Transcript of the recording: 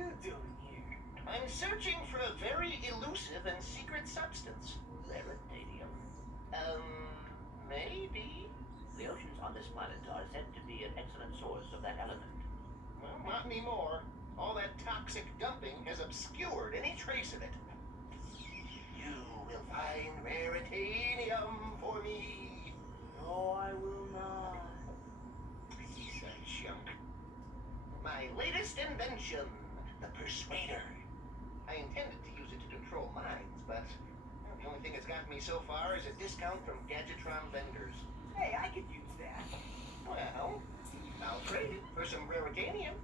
you doing here? I'm searching for a very elusive and secret substance. Veritanium. Maybe. The oceans on this planet are said to be an excellent source of that element. Well, not anymore. All that toxic dumping has obscured any trace of it. You will find Veritanium for me. No, I will not. Piece of junk. My latest invention, the Persuader. I intended to use it to control minds, but the only thing it's gotten me so far is a discount from Gadgetron vendors. Hey, I could use that. Well, I'll trade it for some Veritanium.